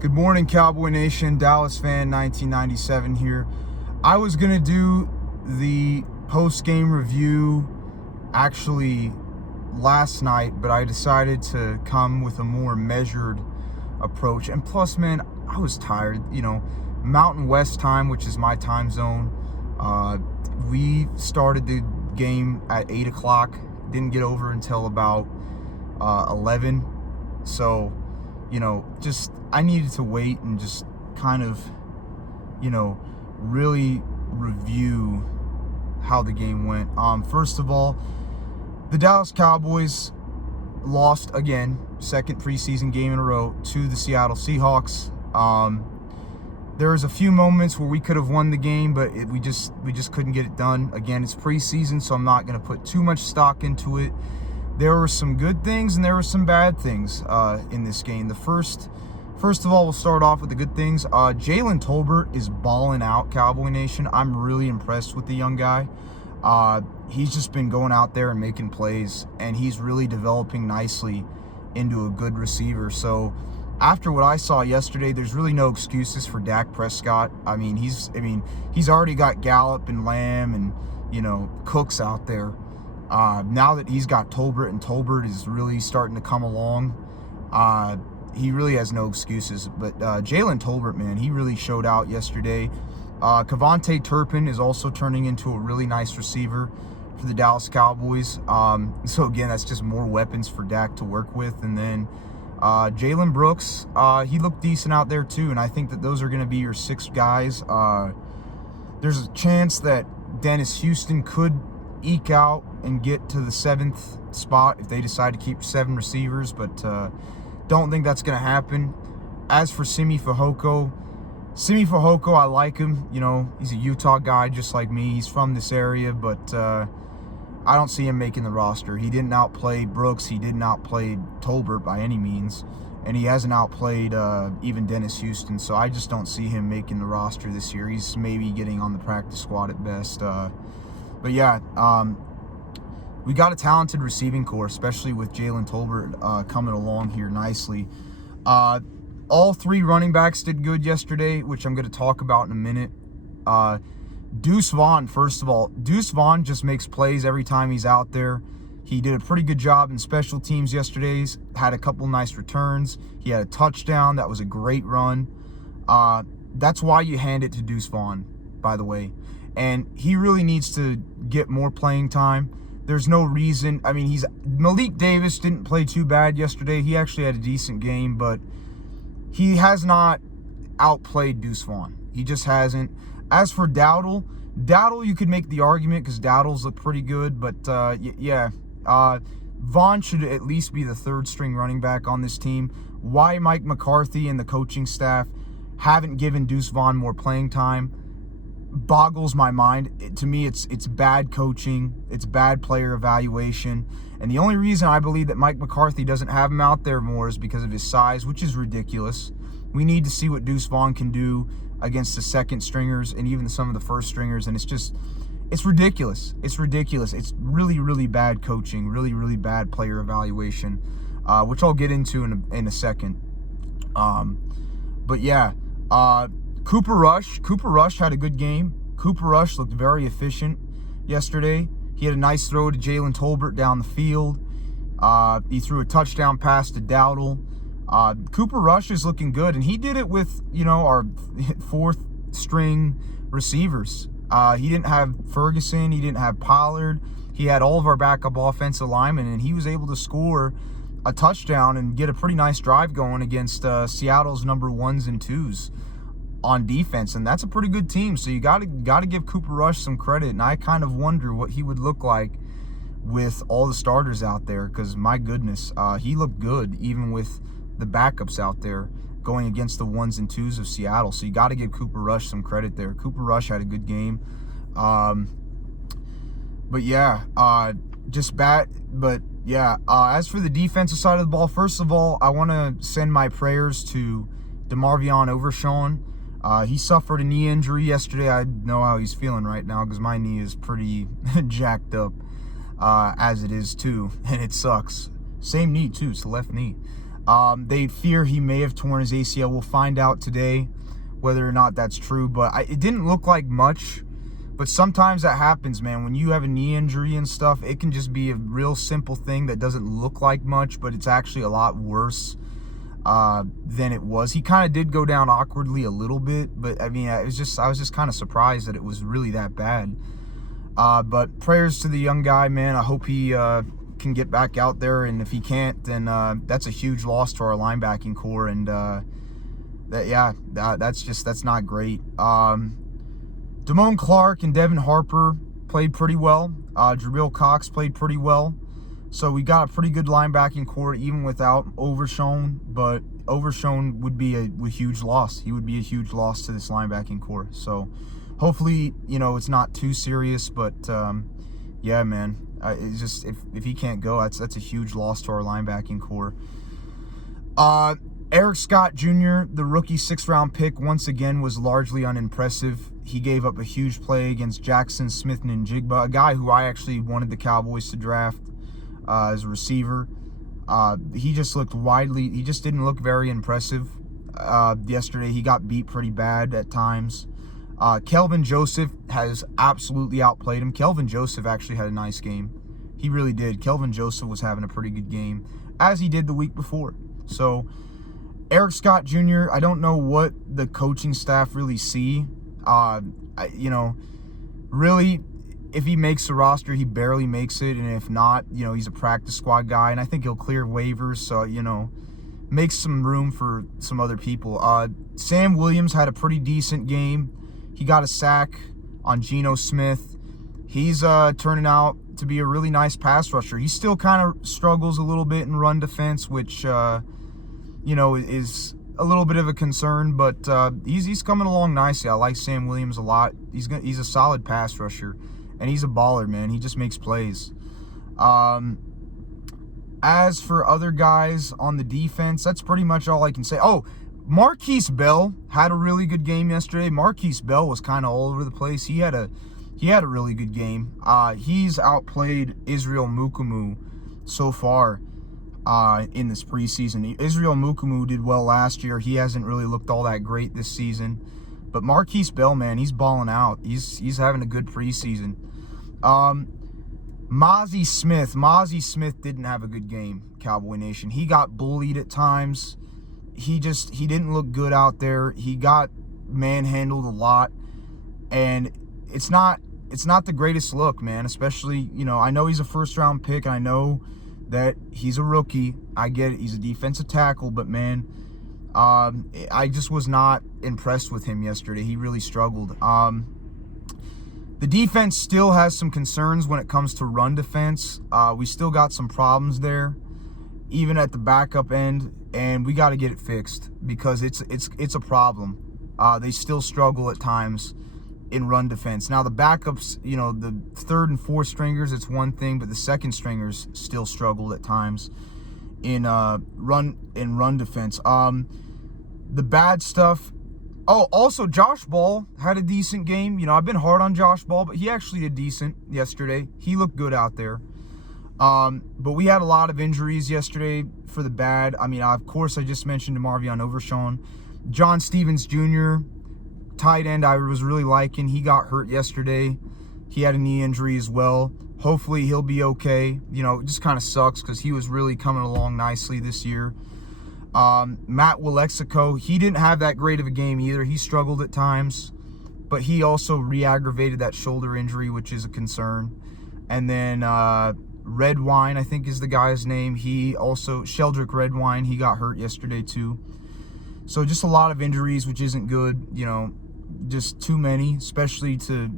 Good morning, Cowboy Nation. Dallas fan 1997 here. I was going to do the post-game review actually last night, but I decided to come with a more measured approach. And plus, man, I was tired. Mountain West time, which is my time zone. We started the game at 8 o'clock. Didn't get over until about 11. So, I needed to wait and just kind of, really review how the game went. First of all, the Dallas Cowboys lost again, second preseason game in a row, to the Seattle Seahawks. There was a few moments where we could have won the game, but we just couldn't get it done. Again, it's preseason, so I'm not going to put too much stock into it. There were some good things and there were some bad things in this game. First of all, we'll start off with the good things. Jalen Tolbert is balling out, Cowboy Nation. I'm really impressed with the young guy. He's just been going out there and making plays, and he's really developing nicely into a good receiver. So after what I saw yesterday, there's really no excuses for Dak Prescott. He's already got Gallup and Lamb and, Cooks out there. Now that he's got Tolbert, and Tolbert is really starting to come along, he really has no excuses. But Jalen Tolbert, man, he really showed out yesterday. Kevontae Turpin is also turning into a really nice receiver for the Dallas Cowboys. So again, that's just more weapons for Dak to work with. And then Jalen Brooks, he looked decent out there too. And I think that those are going to be your 6 guys. There's a chance that Dennis Houston could eke out and get to the 7th spot if they decide to keep 7 receivers, but don't think that's going to happen. As for Simi Fehoko, I like him. He's a Utah guy just like me. He's from this area, but I don't see him making the roster. He didn't outplay Brooks. He didn't outplay Tolbert by any means, and he hasn't outplayed even Dennis Houston, so I just don't see him making the roster this year. He's maybe getting on the practice squad at best. But yeah, we got a talented receiving core, especially with Jalen Tolbert coming along here nicely. All 3 running backs did good yesterday, which I'm going to talk about in a minute. Deuce Vaughn, first of all. Deuce Vaughn just makes plays every time he's out there. He did a pretty good job in special teams yesterday. Had a couple nice returns. He had a touchdown. That was a great run. That's why you hand it to Deuce Vaughn, by the way. And he really needs to get more playing time. There's no reason. Malik Davis didn't play too bad yesterday. He actually had a decent game, but he has not outplayed Deuce Vaughn. He just hasn't. As for Dowdle, you could make the argument because Dowdle's look pretty good, but Vaughn should at least be the 3rd string running back on this team. Why Mike McCarthy and the coaching staff haven't given Deuce Vaughn more playing time boggles my mind. To me, it's bad coaching, it's bad player evaluation, and the only reason I believe that Mike McCarthy doesn't have him out there more is because of his size, which is ridiculous. We need to see what Deuce Vaughn can do against the 2nd stringers and even some of the 1st stringers, and it's ridiculous. It's really, really bad coaching, really, really bad player evaluation, which I'll get into in a second. But yeah, Cooper Rush had a good game. Cooper Rush looked very efficient yesterday. He had a nice throw to Jalen Tolbert down the field. He threw a touchdown pass to Dowdle. Cooper Rush is looking good, and he did it with, our 4th string receivers. He didn't have Ferguson. He didn't have Pollard. He had all of our backup offensive linemen, and he was able to score a touchdown and get a pretty nice drive going against Seattle's number 1s and 2s on defense, and that's a pretty good team. So you got to give Cooper Rush some credit, and I kind of wonder what he would look like with all the starters out there, because my goodness, he looked good even with the backups out there going against the 1s and 2s of Seattle. So you got to give Cooper Rush some credit there. Cooper Rush had a good game. But yeah, just bad. But yeah, as for the defensive side of the ball, first of all, I want to send my prayers to DeMarvion Overshawn. He suffered a knee injury yesterday. I know how he's feeling right now because my knee is pretty jacked up as it is too, and it sucks. Same knee too, it's the left knee. They fear he may have torn his ACL. We'll find out today whether or not that's true, but it didn't look like much. But sometimes that happens, man. When you have a knee injury and stuff, it can just be a real simple thing that doesn't look like much, but it's actually a lot worse than it was. He kind of did go down awkwardly a little bit, but I mean, I was just kind of surprised that it was really that bad. But prayers to the young guy, man. I hope he can get back out there, and if he can't, then that's a huge loss to our linebacking core, and that's not great. Damone Clark and Devin Harper played pretty well. Jabril Cox played pretty well. So we got a pretty good linebacking core even without Overshown, but Overshown would be a huge loss. He would be a huge loss to this linebacking core. So hopefully, it's not too serious, but yeah, man. It's just if he can't go, that's a huge loss to our linebacking core. Eric Scott Jr., the rookie 6th-round pick, once again was largely unimpressive. He gave up a huge play against Jackson Smith-Njigba, a guy who I actually wanted the Cowboys to draft as a receiver. He just didn't look very impressive yesterday. He got beat pretty bad at times. Kelvin Joseph has absolutely outplayed him. Kelvin Joseph actually had a nice game. He really did. Kelvin Joseph was having a pretty good game, as he did the week before. So Eric Scott Jr., I don't know what the coaching staff really see. Really, if he makes the roster, he barely makes it. And if not, he's a practice squad guy. And I think he'll clear waivers. So, make some room for some other people. Sam Williams had a pretty decent game. He got a sack on Geno Smith. He's turning out to be a really nice pass rusher. He still kind of struggles a little bit in run defense, which, is a little bit of a concern, but he's coming along nicely. I like Sam Williams a lot. He's a solid pass rusher, and he's a baller, man. He just makes plays. As for other guys on the defense, that's pretty much all I can say. Oh, Marquise Bell had a really good game yesterday. Marquise Bell was kind of all over the place. He had a really good game. He's outplayed Israel Mukumu so far in this preseason. Israel Mukumu did well last year. He hasn't really looked all that great this season. But Marquise Bell, man, he's balling out. He's having a good preseason. Mozzie Smith didn't have a good game, Cowboy Nation. He got bullied at times. He didn't look good out there. He got manhandled a lot. And it's not the greatest look, man. Especially, I know he's a first-round pick. I know that he's a rookie. I get it. He's a defensive tackle. But, man, I just was not impressed with him yesterday. He really struggled. The defense still has some concerns when it comes to run defense. We still got some problems there, even at the backup end, and we got to get it fixed because it's a problem. They still struggle at times in run defense. Now the backups, the third and fourth stringers, it's one thing, but the second stringers still struggled at times in run defense. The bad stuff. Oh, also Josh Ball had a decent game. I've been hard on Josh Ball, but he actually did decent yesterday. He looked good out there. But we had a lot of injuries yesterday for the bad. I mean, of course, I just mentioned Marvion Overshown. John Stevens Jr., tight end, I was really liking. He got hurt yesterday. He had a knee injury as well. Hopefully he'll be okay. It just kind of sucks because he was really coming along nicely this year. Matt Walexico, he didn't have that great of a game either. He struggled at times, but he also re-aggravated that shoulder injury, which is a concern. And then Redwine, I think is the guy's name. Sheldrick Redwine, he got hurt yesterday too. So just a lot of injuries, which isn't good. Just too many, especially to,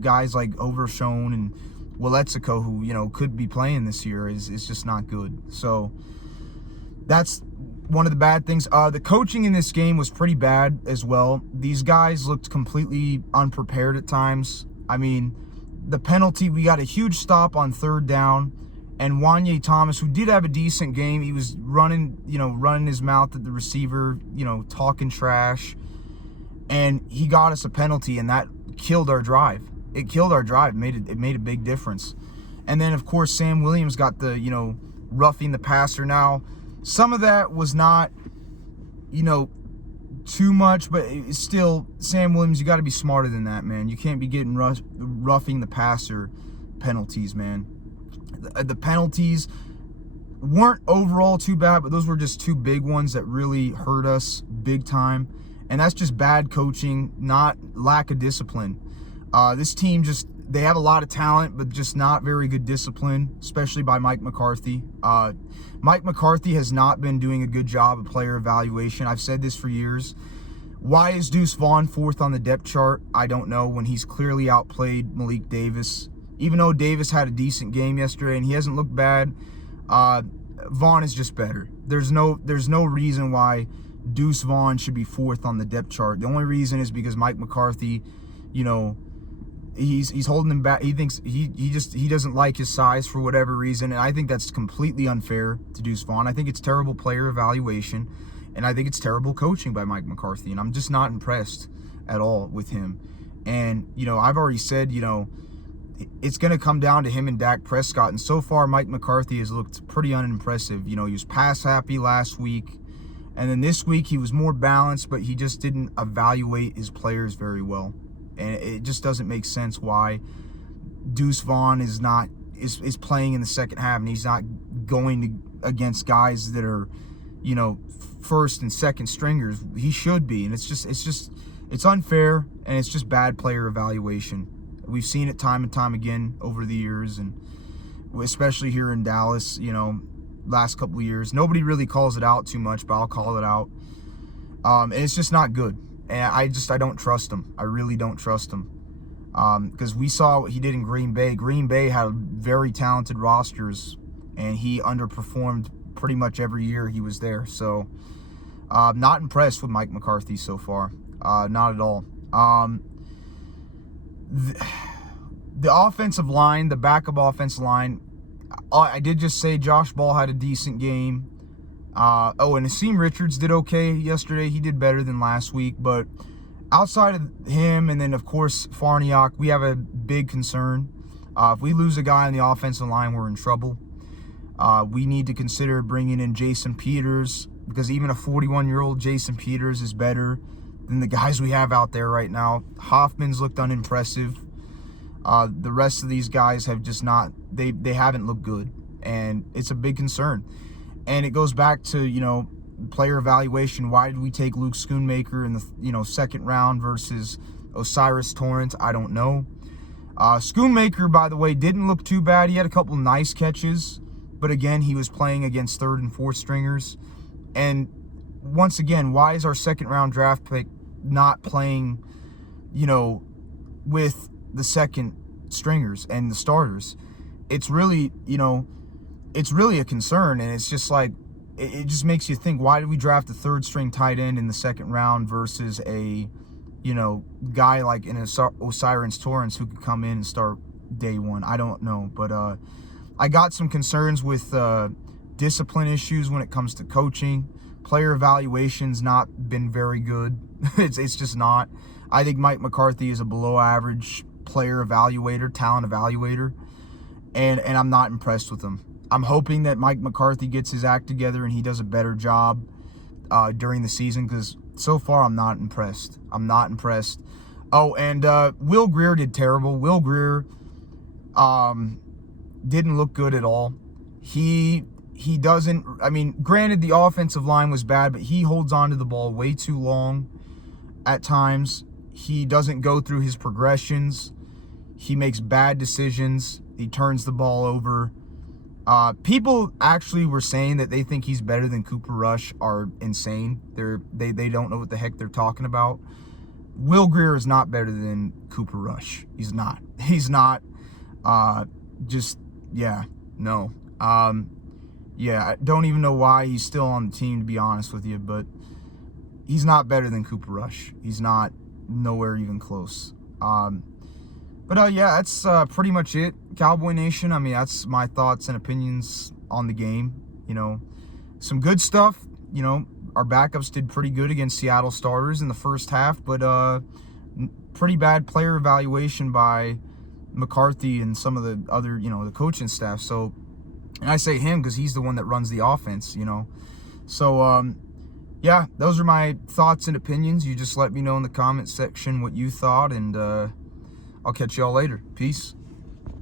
guys like Overshown and Walexico, who, could be playing this year, is just not good. So that's one of the bad things. The coaching in this game was pretty bad as well. These guys looked completely unprepared at times. I mean, the penalty, we got a huge stop on third down, and Wanye Thomas, who did have a decent game, he was running his mouth at the receiver, talking trash, and he got us a penalty, and that killed our drive. It killed our drive. It made a big difference. And then, of course, Sam Williams got the, roughing the passer. Now, some of that was not, too much, but it's still, Sam Williams, you got to be smarter than that, man. You can't be getting roughing the passer penalties, man. The penalties weren't overall too bad, but those were just two big ones that really hurt us big time. And that's just bad coaching, not lack of discipline. This team they have a lot of talent, but just not very good discipline, especially by Mike McCarthy. Mike McCarthy has not been doing a good job of player evaluation. I've said this for years. Why is Deuce Vaughn fourth on the depth chart? I don't know, when he's clearly outplayed Malik Davis. Even though Davis had a decent game yesterday and he hasn't looked bad, Vaughn is just better. There's no reason why Deuce Vaughn should be fourth on the depth chart. The only reason is because Mike McCarthy, he's holding him back. He thinks he doesn't like his size for whatever reason, and I think that's completely unfair to Deuce Vaughn. I think it's terrible player evaluation, and I think it's terrible coaching by Mike McCarthy, and I'm just not impressed at all with him. And I've already said, it's going to come down to him and Dak Prescott, and so far Mike McCarthy has looked pretty unimpressive. He was pass happy last week, and then this week he was more balanced, but he just didn't evaluate his players very well. And it just doesn't make sense why Deuce Vaughn is playing in the second half, and he's not going against guys that are, first and second stringers. He should be, and it's unfair, and it's just bad player evaluation. We've seen it time and time again over the years, and especially here in Dallas, last couple of years. Nobody really calls it out too much, but I'll call it out. And it's just not good. And I don't trust him. I really don't trust him. Because we saw what he did in Green Bay. Green Bay had very talented rosters, and he underperformed pretty much every year he was there. So, not impressed with Mike McCarthy so far. Not at all. The offensive line, the backup offensive line, I did just say Josh Ball had a decent game. And Akeem Richards did okay yesterday. He did better than last week. But outside of him, and then, of course, Farniok, we have a big concern. If we lose a guy on the offensive line, we're in trouble. We need to consider bringing in Jason Peters, because even a 41-year-old Jason Peters is better than the guys we have out there right now. Hoffman's looked unimpressive. The rest of these guys have just not, they haven't looked good. And it's a big concern. And it goes back to, player evaluation. Why did we take Luke Schoonmaker in the, second round versus Osiris Torrance? I don't know. Schoonmaker, by the way, didn't look too bad. He had a couple nice catches. But again, he was playing against third and fourth stringers. And once again, why is our second round draft pick not playing, with the second stringers and the starters? It's really, it's really a concern. And it's just like, it just makes you think, why did we draft a third string tight end in the second round versus a, guy like an Osiris Torrance who could come in and start day one? I don't know. But I got some concerns with discipline issues when it comes to coaching. Player evaluation's not been very good. It's just not. I think Mike McCarthy is a below average player evaluator, talent evaluator, and I'm not impressed with him. I'm hoping that Mike McCarthy gets his act together and he does a better job during the season, because so far I'm not impressed. I'm not impressed. Oh, and Will Grier did terrible. Will Grier didn't look good at all. He doesn't, granted the offensive line was bad, but he holds on to the ball way too long at times. He doesn't go through his progressions. He makes bad decisions. He turns the ball over. People actually were saying that they think he's better than Cooper Rush are insane. They don't know what the heck they're talking about. Will Grier is not better than Cooper Rush. He's not. He's not. No. I don't even know why he's still on the team, to be honest with you, but he's not better than Cooper Rush. He's not, nowhere even close. That's pretty much it. Cowboy Nation, that's my thoughts and opinions on the game. Some good stuff. Our backups did pretty good against Seattle starters in the first half, but pretty bad player evaluation by McCarthy and some of the other, the coaching staff. So, and I say him because he's the one that runs the offense, So, yeah, those are my thoughts and opinions. You just let me know in the comment section what you thought, and I'll catch y'all later. Peace.